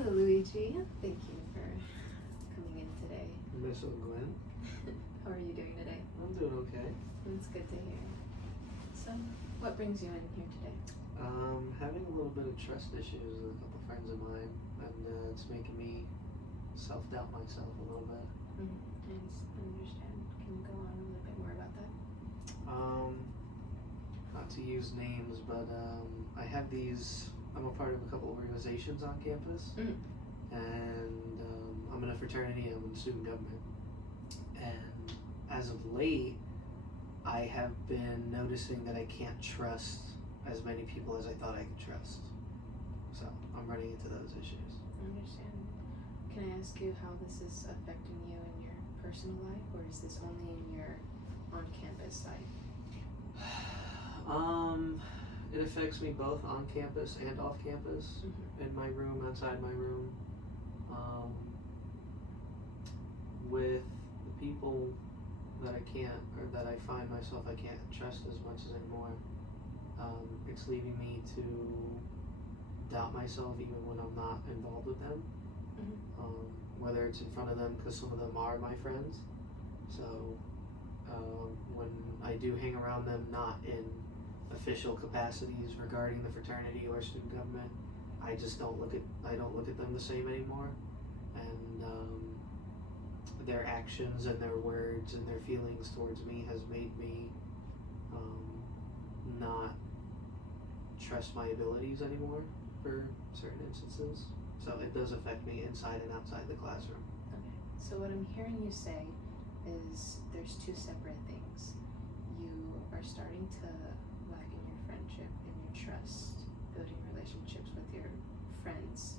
Hello, Luigi. Thank you for coming in today. Miss Gwen. How are you doing today? I'm doing okay. It's good to hear. So, what brings you in here today? Having a little bit of trust issues with a couple friends of mine, and it's making me self-doubt myself a little bit. I understand. Can you go on a little bit more about that? Not to use names, but I have these. I'm a part of a couple organizations on campus, and I'm in a fraternity. I'm in student government, and as of late, I have been noticing that I can't trust as many people as I thought I could trust. So I'm running into those issues. I understand. Can I ask you how this is affecting you in your personal life, or is this only in your on-campus side? It affects me both on campus and off campus, in my room, outside my room. With the people that I can't, or that I find myself I can't trust as much as anymore, it's leading me to doubt myself even when I'm not involved with them. Whether it's in front of them, because some of them are my friends. So when I do hang around them, not in official capacities regarding the fraternity or student government, I don't look at them the same anymore. And their actions and their words and their feelings towards me has made me not trust my abilities anymore for certain instances. So it does affect me inside and outside the classroom. Okay. So what I'm hearing you say is there's two separate things. You are starting to lack in your friendship and your trust. Building relationships with your friends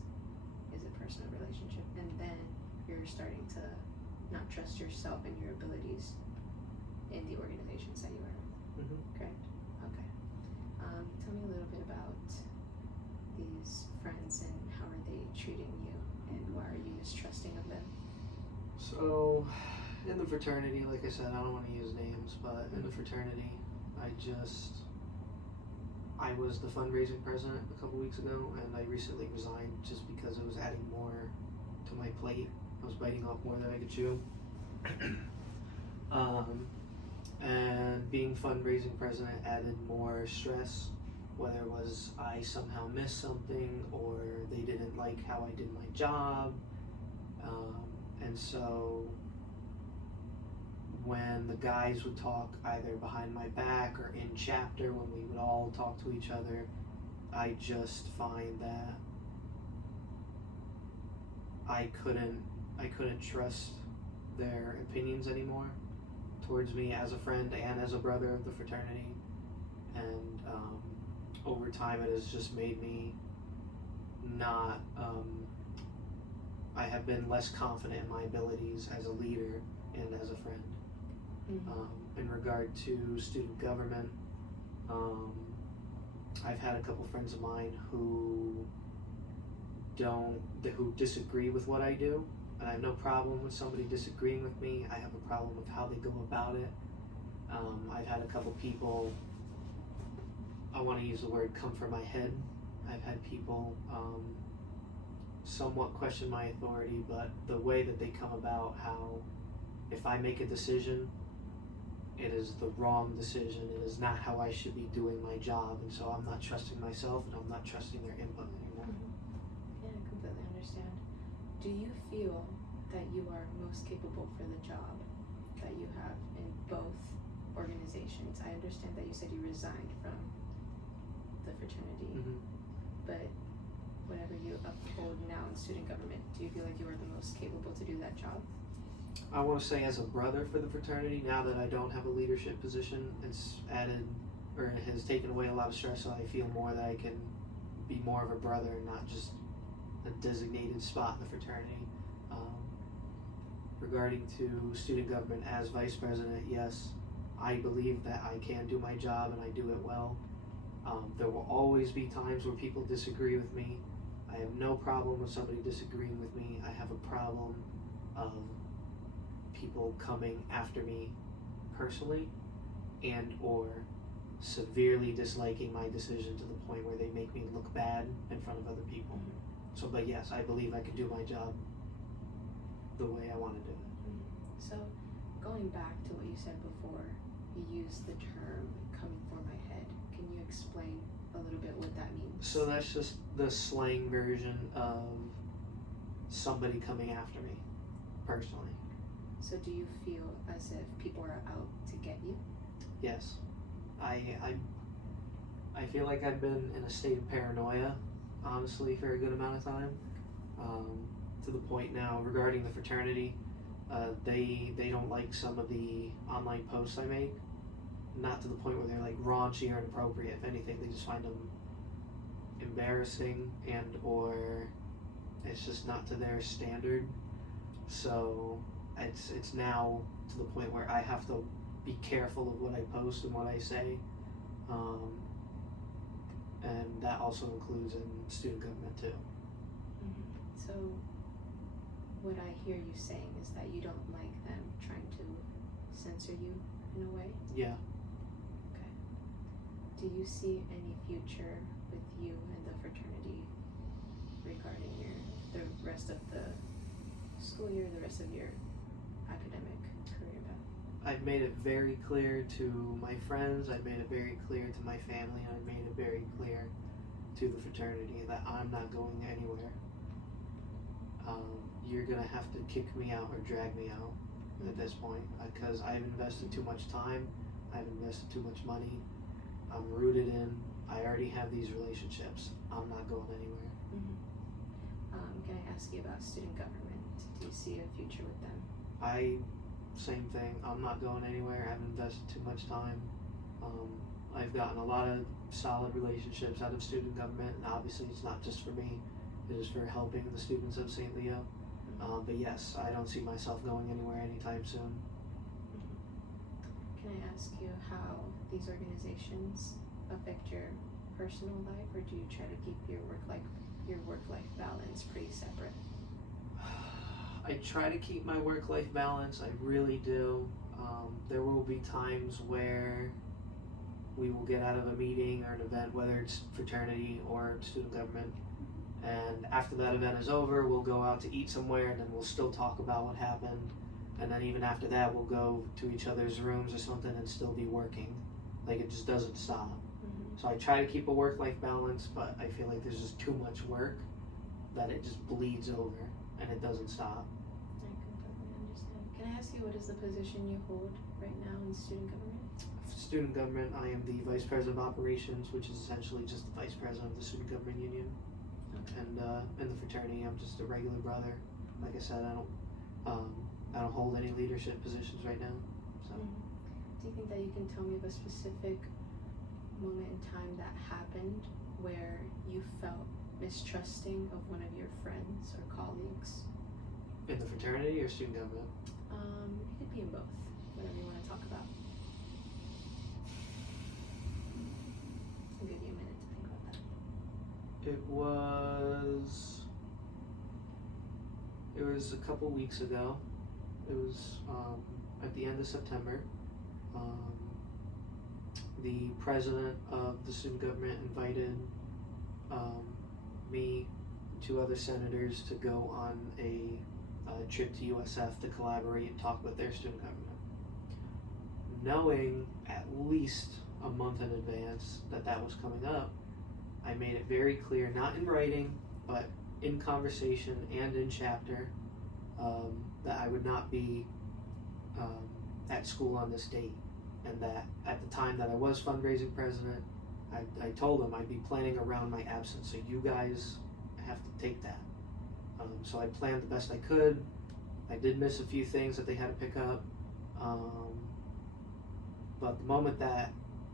is a personal relationship, and then you're starting to not trust yourself and your abilities in the organizations that you are in. Correct? Okay. Tell me a little bit about these friends and how are they treating you, and why are you mistrusting of them? So, in the fraternity, like I said, I don't want to use names, but in the fraternity, I was the fundraising president a couple weeks ago, and I recently resigned just because it was adding more to my plate. I was biting off more than I could chew. And being fundraising president added more stress, whether it was I somehow missed something or they didn't like how I did my job. And so when the guys would talk either behind my back or in chapter, when we would all talk to each other, I just find that I couldn't trust their opinions anymore towards me as a friend and as a brother of the fraternity. And over time it has just made me not, I have been less confident in my abilities as a leader and as a friend. In regard to student government, I've had a couple friends of mine who disagree with what I do, and I have no problem with somebody disagreeing with me. I have a problem with how they go about it. I've had a couple people, I want to use the word come for my head. I've had people somewhat question my authority, but the way that they come about, how if I make a decision, it is the wrong decision. It is not how I should be doing my job, and so I'm not trusting myself and I'm not trusting their input anymore. Yeah, I completely understand. Do you feel that you are most capable for the job that you have in both organizations? I understand that you said you resigned from the fraternity, but whatever you uphold now in student government, do you feel like you are the most capable to do that job? I want to say as a brother for the fraternity, now that I don't have a leadership position, it's added, or it has taken away a lot of stress, so I feel more that I can be more of a brother and not just a designated spot in the fraternity. Regarding to student government as vice president, yes, I believe that I can do my job and I do it well. There will always be times where people disagree with me. I have no problem with somebody disagreeing with me. I have a problem of people coming after me personally and or severely disliking my decision to the point where they make me look bad in front of other people. So, but yes, I believe I could do my job the way I want to do it. So, going back to what you said before, you used the term coming for my head. Can you explain a little bit what that means? So that's just the slang version of somebody coming after me, personally. So do you feel as if people are out to get you? Yes. I feel like I've been in a state of paranoia, honestly, for a good amount of time. To the point now, regarding the fraternity, they don't like some of the online posts I make. Not to the point where they're like raunchy or inappropriate. If anything, they just find them embarrassing and or it's just not to their standard. So it's now to the point where I have to be careful of what I post and what I say. And that also includes in student government too. So what I hear you saying is that you don't like them trying to censor you in a way? Yeah. Okay. Do you see any future with you and the fraternity regarding the rest of the school year, the rest of your academic career path? I've made it very clear to my friends, I've made it very clear to my family, and I've made it very clear to the fraternity that I'm not going anywhere. You're gonna have to kick me out or drag me out at this point because I've invested too much time, I've invested too much money, I'm rooted in, I already have these relationships, I'm not going anywhere. Can I ask you about student government? Do you see a future with them? Same thing, I'm not going anywhere, I've invested too much time. I've gotten a lot of solid relationships out of student government, and obviously it's not just for me, it is for helping the students of St. Leo. But yes, I don't see myself going anywhere anytime soon. Can I ask you how these organizations affect your personal life, or do you try to keep your work-life balance pretty separate? I try to keep my work-life balance, I really do. There will be times where we will get out of a meeting or an event, whether it's fraternity or student government, and after that event is over, we'll go out to eat somewhere, and then we'll still talk about what happened, and then even after that, we'll go to each other's rooms or something and still be working. Like, it just doesn't stop. So I try to keep a work-life balance, but I feel like there's just too much work that it just bleeds over, and it doesn't stop. I completely understand. Can I ask you, what is the position you hold right now in student government? Student government, I am the Vice President of Operations, which is essentially just the Vice President of the Student Government Union. And in the fraternity, I'm just a regular brother. Like I said, I don't hold any leadership positions right now. So, do you think that you can tell me of a specific moment in time that happened where you felt mistrusting of one of your friends or colleagues? In the fraternity or student government? It could be in both, whatever you want to talk about. I'll give you a minute to think about that. It was a couple weeks ago. It was at the end of September. The president of the student government invited me and two other senators to go on a trip to USF to collaborate and talk with their student government. Knowing at least a month in advance that was coming up, I made it very clear, not in writing, but in conversation and in chapter, that I would not be at school on this date, and that at the time that I was fundraising president, I told them I'd be planning around my absence, so you guys have to take that. So I planned the best I could. I did miss a few things that they had to pick up, but the moment that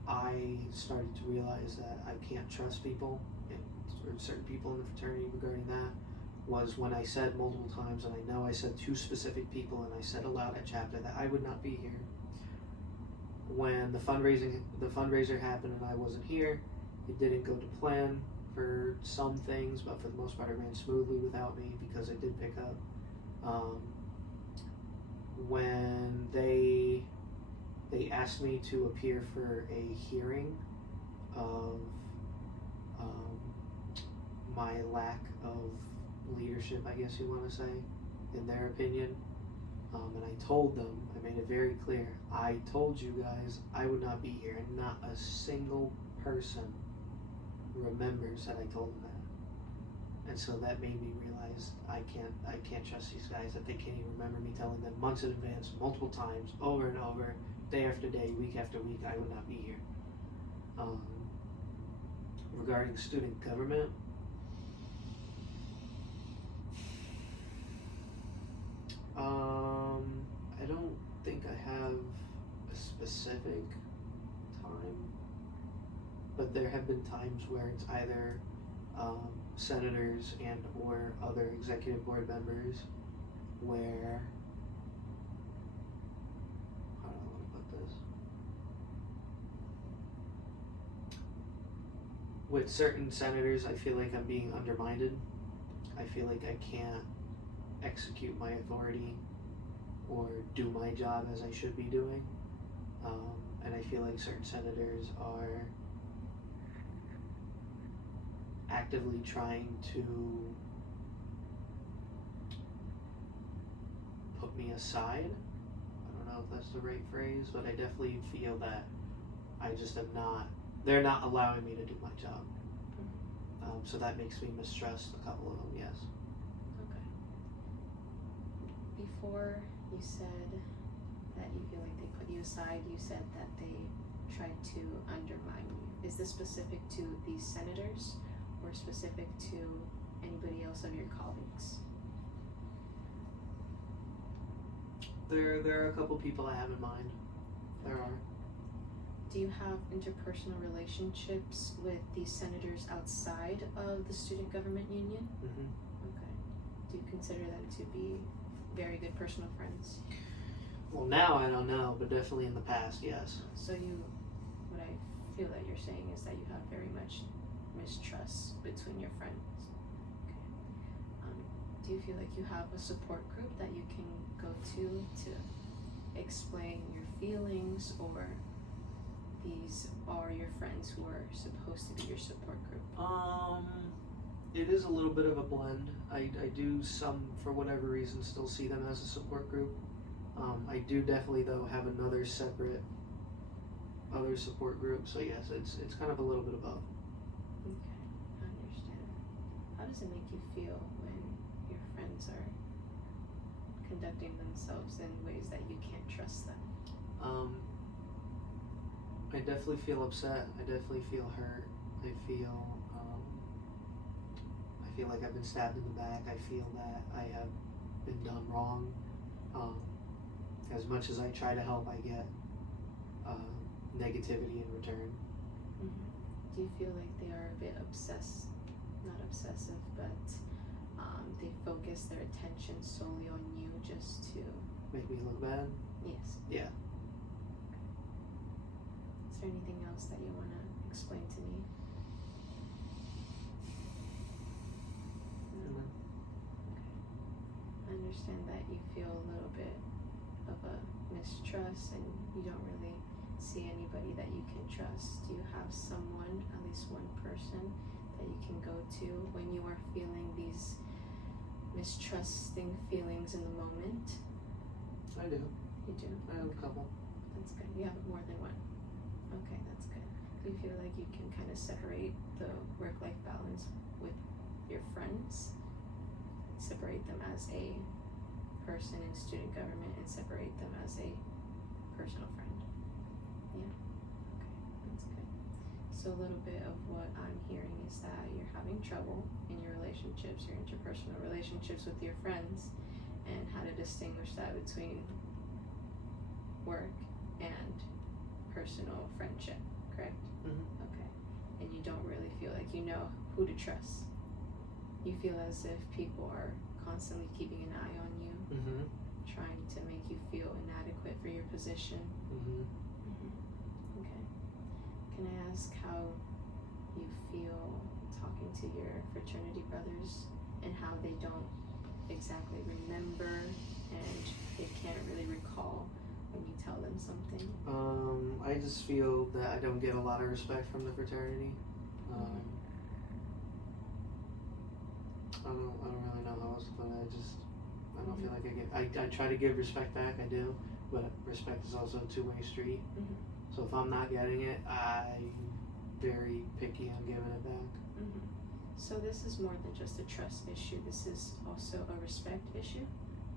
I started to realize that I can't trust people, or certain people in the fraternity regarding that, was when I said multiple times, and I know I said two specific people, and I said aloud at chapter that I would not be here. When the fundraiser happened and I wasn't here, it didn't go to plan for some things, but for the most part it ran smoothly without me because I did pick up. When they asked me to appear for a hearing of my lack of leadership, I guess you want to say, in their opinion. And I told them, I made it very clear, I told you guys I would not be here, and not a single person remembers that I told them that. And so that made me realize I can't trust these guys, that they can't even remember me telling them months in advance, multiple times, over and over, day after day, week after week, I would not be here. Regarding student government, I don't think I have a specific time, but there have been times where it's either senators and or other executive board members where, how do I want to put this? With certain senators, I feel like I'm being undermined. I feel like I can't execute my authority or do my job as I should be doing. And I feel like certain senators are actively trying to put me aside. I don't know if that's the right phrase, but I definitely feel that I just am not, they're not allowing me to do my job. So that makes me mistrust a couple of them, yes. Okay. Before you said that you feel like they put you aside, you said that they tried to undermine you. Is this specific to these senators or specific to anybody else of your colleagues? There are a couple people I have in mind. There are. Do you have interpersonal relationships with these senators outside of the student government union? Mm-hmm. Okay. Do you consider them to be very good personal friends? Well, now I don't know, but definitely in the past, yes. So what I feel that you're saying is that you have very much mistrust between your friends. Okay. Do you feel like you have a support group that you can go to explain your feelings, or these are your friends who are supposed to be your support group? It is a little bit of a blend. I do for whatever reason, still see them as a support group. I do definitely, though, have another separate other support group. So yes, it's kind of a little bit of both. Okay, I understand. How does it make you feel when your friends are conducting themselves in ways that you can't trust them? I definitely feel upset. I definitely feel hurt. I feel like I've been stabbed in the back. I feel that I have been done wrong. As much as I try to help, I get negativity in return. Mm-hmm. Do you feel like they are a bit not obsessive, but they focus their attention solely on you just to Make me look bad? Yes. Yeah. Is there anything else that you want to explain to me? No. Okay. I understand that you feel a little bit of a mistrust and you don't really see anybody that you can trust. Do you have someone, at least one person, that you can go to when you are feeling these mistrusting feelings in the moment? I do. You do? I have a couple. That's good. You have more than one. Okay, that's good. Do you feel like you can kind of separate the work-life balance with your friends? Separate them as a person in student government and separate them as a personal friend? Yeah? Okay, that's good. So a little bit of what I'm hearing is that you're having trouble in your relationships, your interpersonal relationships with your friends, and how to distinguish that between work and personal friendship, correct? Mm-hmm. Okay. And you don't really feel like you know who to trust. You feel as if people are constantly keeping an eye on you, Mm-hmm. trying to make you feel inadequate for your position. Mm-hmm. Okay. Can I ask how you feel talking to your fraternity brothers and how they don't exactly remember and they can't really recall when you tell them something? I just feel that I don't get a lot of respect from the fraternity. I don't really know how else to put it. I don't feel like I try to give respect back, I do, but respect is also a two-way street. Mhm. So if I'm not getting it, I'm very picky on giving it back. Mhm. So this is more than just a trust issue. This is also a respect issue.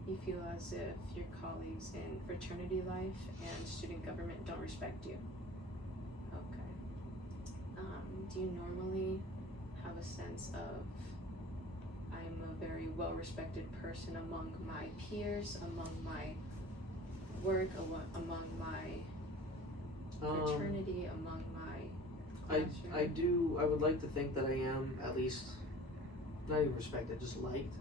You feel as if your colleagues in fraternity life and student government don't respect you. Okay. Do you normally have a sense of, I'm a very well-respected person among my peers, among my work, among my fraternity, among my classroom? I would like to think that I am at least, not even respected, just liked.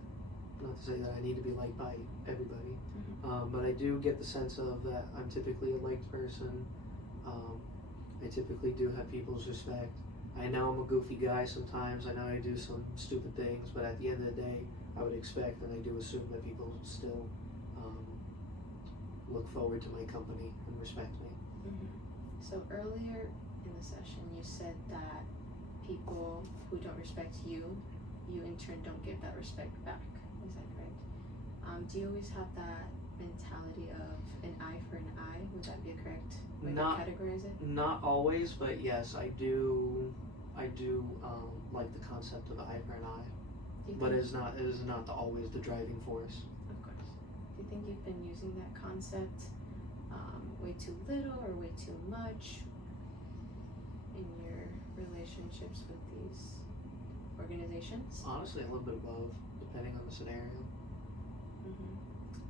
Not to say that I need to be liked by everybody, but I do get the sense of that I'm typically a liked person. I typically do have people's respect. I know I'm a goofy guy sometimes. I know I do some stupid things, but at the end of the day, I would expect and I do assume that people still look forward to my company and respect me. So earlier in the session, you said that people who don't respect you, you in turn don't give that respect back. Is that correct? Do you always have that mentality of an eye for an eye? Would that be a correct way to categorize it? Not always, but yes, I do like the concept of eye for an eye. But it is not always the driving force. Of course. Do you think you've been using that concept way too little or way too much in your relationships with these organizations? Honestly, a little bit of both, depending on the scenario.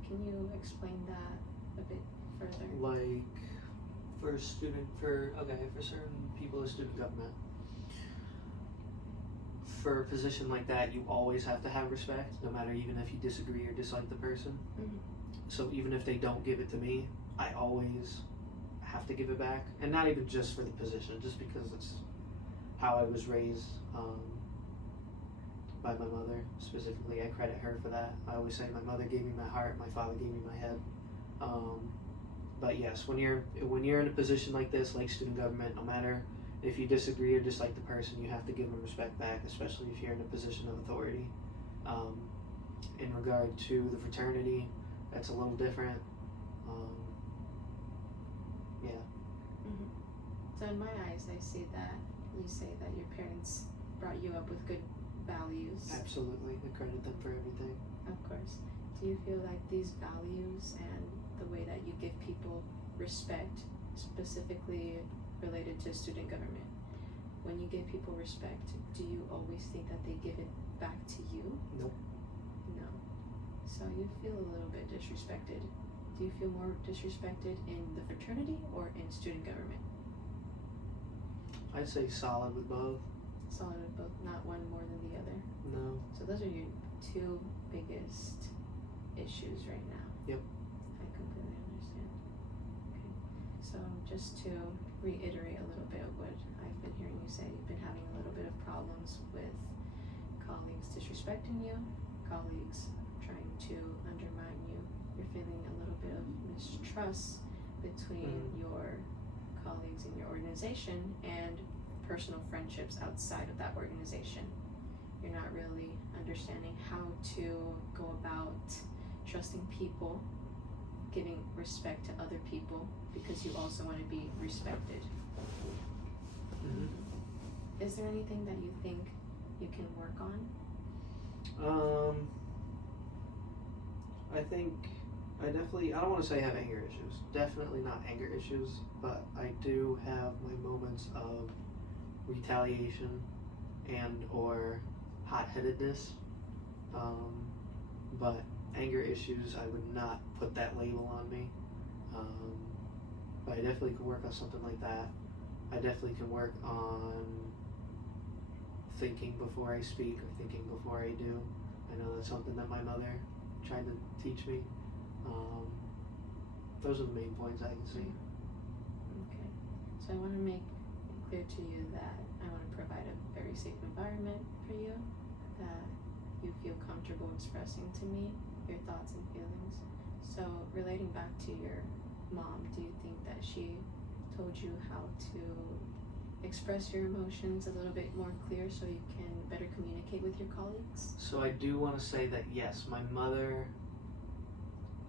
Can you explain that a bit further? Like, for certain people in student government, for a position like that, you always have to have respect, no matter even if you disagree or dislike the person. So even if they don't give it to me, I always have to give it back, and not even just for the position, just because it's how I was raised by my mother. Specifically, I credit her for that. I always say my mother gave me my heart, my father gave me my head. But yes, when you're in a position like this, like student government, no matter if you disagree or dislike the person, you have to give them respect back, especially if you're in a position of authority. In regard to the fraternity, that's a little different. So in my eyes, I see that you say that your parents brought you up with good values. Absolutely, I credit them for everything. Of course. Do you feel like these values and the way that you give people respect, specifically related to student government, when you give people respect, do you always think that they give it back to you? Nope. No. So you feel a little bit disrespected. Do you feel more disrespected in the fraternity or in student government? I'd say solid with both. Solid with both, not one more than the other? No. So those are your two biggest issues right now? Yep. I completely understand. Okay. So just to reiterate a little bit of what I've been hearing you say, you've been having a little bit of problems with colleagues disrespecting you, colleagues trying to undermine you. You're feeling a little bit of mistrust between your colleagues in your organization and personal friendships outside of that organization. You're not really understanding how to go about trusting people, giving respect to other people, because you also want to be respected. Is there anything that you think you can work on? I think I don't want to say I have anger issues. Definitely not anger issues, but I do have my moments of retaliation and or hot-headedness. But anger issues, I would not put that label on me. But I definitely can work on something like that. I definitely can work on thinking before I speak or thinking before I do. I know that's something that my mother tried to teach me. Those are the main points I can see. Okay. So I want to make it clear to you that I want to provide a very safe environment for you, that you feel comfortable expressing to me your thoughts and feelings. So relating back to your mom, do you think that she told you how to express your emotions a little bit more clear so you can better communicate communicate with your colleagues? So I do want to say that yes, my mother,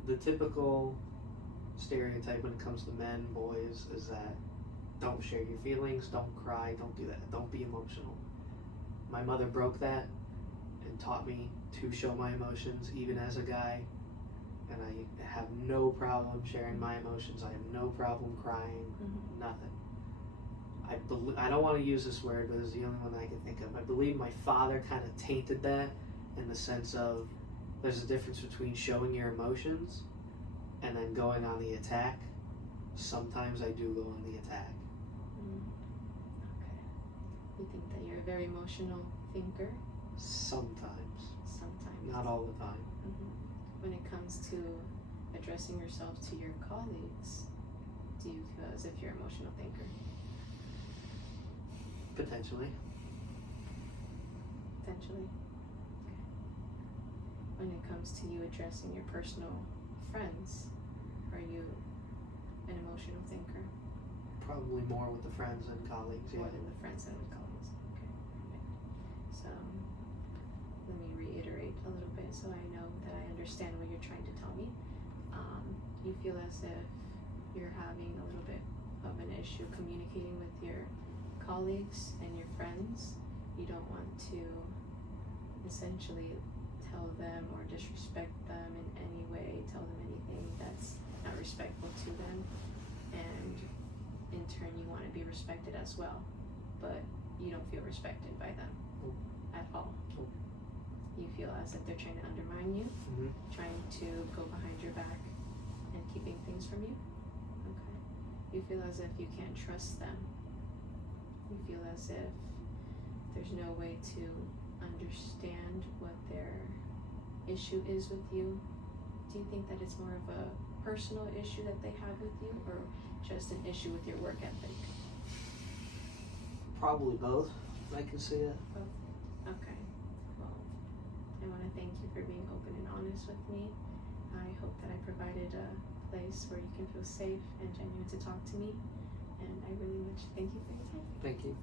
the typical stereotype when it comes to men, boys, is that don't share your feelings, don't cry, don't do that, don't be emotional. My mother broke that and taught me to show my emotions even as a guy, and I have no problem sharing my emotions. I have no problem crying, nothing. I don't want to use this word, but it's the only one I can think of. I believe my father kind of tainted that in the sense of there's a difference between showing your emotions and then going on the attack. Sometimes I do go on the attack. Okay. You think that you're a very emotional thinker? Sometimes. Sometimes. Not all the time. When it comes to addressing yourself to your colleagues, do you feel as if you're an emotional thinker? Potentially. Potentially. Okay. When it comes to you addressing your personal friends, are you an emotional thinker? Probably more with the friends and colleagues, yeah. More than the friends and the colleagues. Okay. So let me reiterate a little bit so I know that I understand what you're trying to tell me. You feel as if you're having a little bit of an issue communicating with your colleagues and your friends. You don't want to essentially tell them or disrespect them in any way, tell them anything that's not respectful to them, and in turn you want to be respected as well, but you don't feel respected by them at all. You feel as if they're trying to undermine you, trying to go behind your back and keeping things from you. Okay. You feel as if you can't trust them. You feel as if there's no way to understand what their issue is with you. Do you think that it's more of a personal issue that they have with you, or just an issue with your work ethic? Probably both. I can see it. Okay. Well, I want to thank you for being open and honest with me. I hope that I provided a place where you can feel safe and genuine to talk to me. And I really much thank you for your time. Thank you.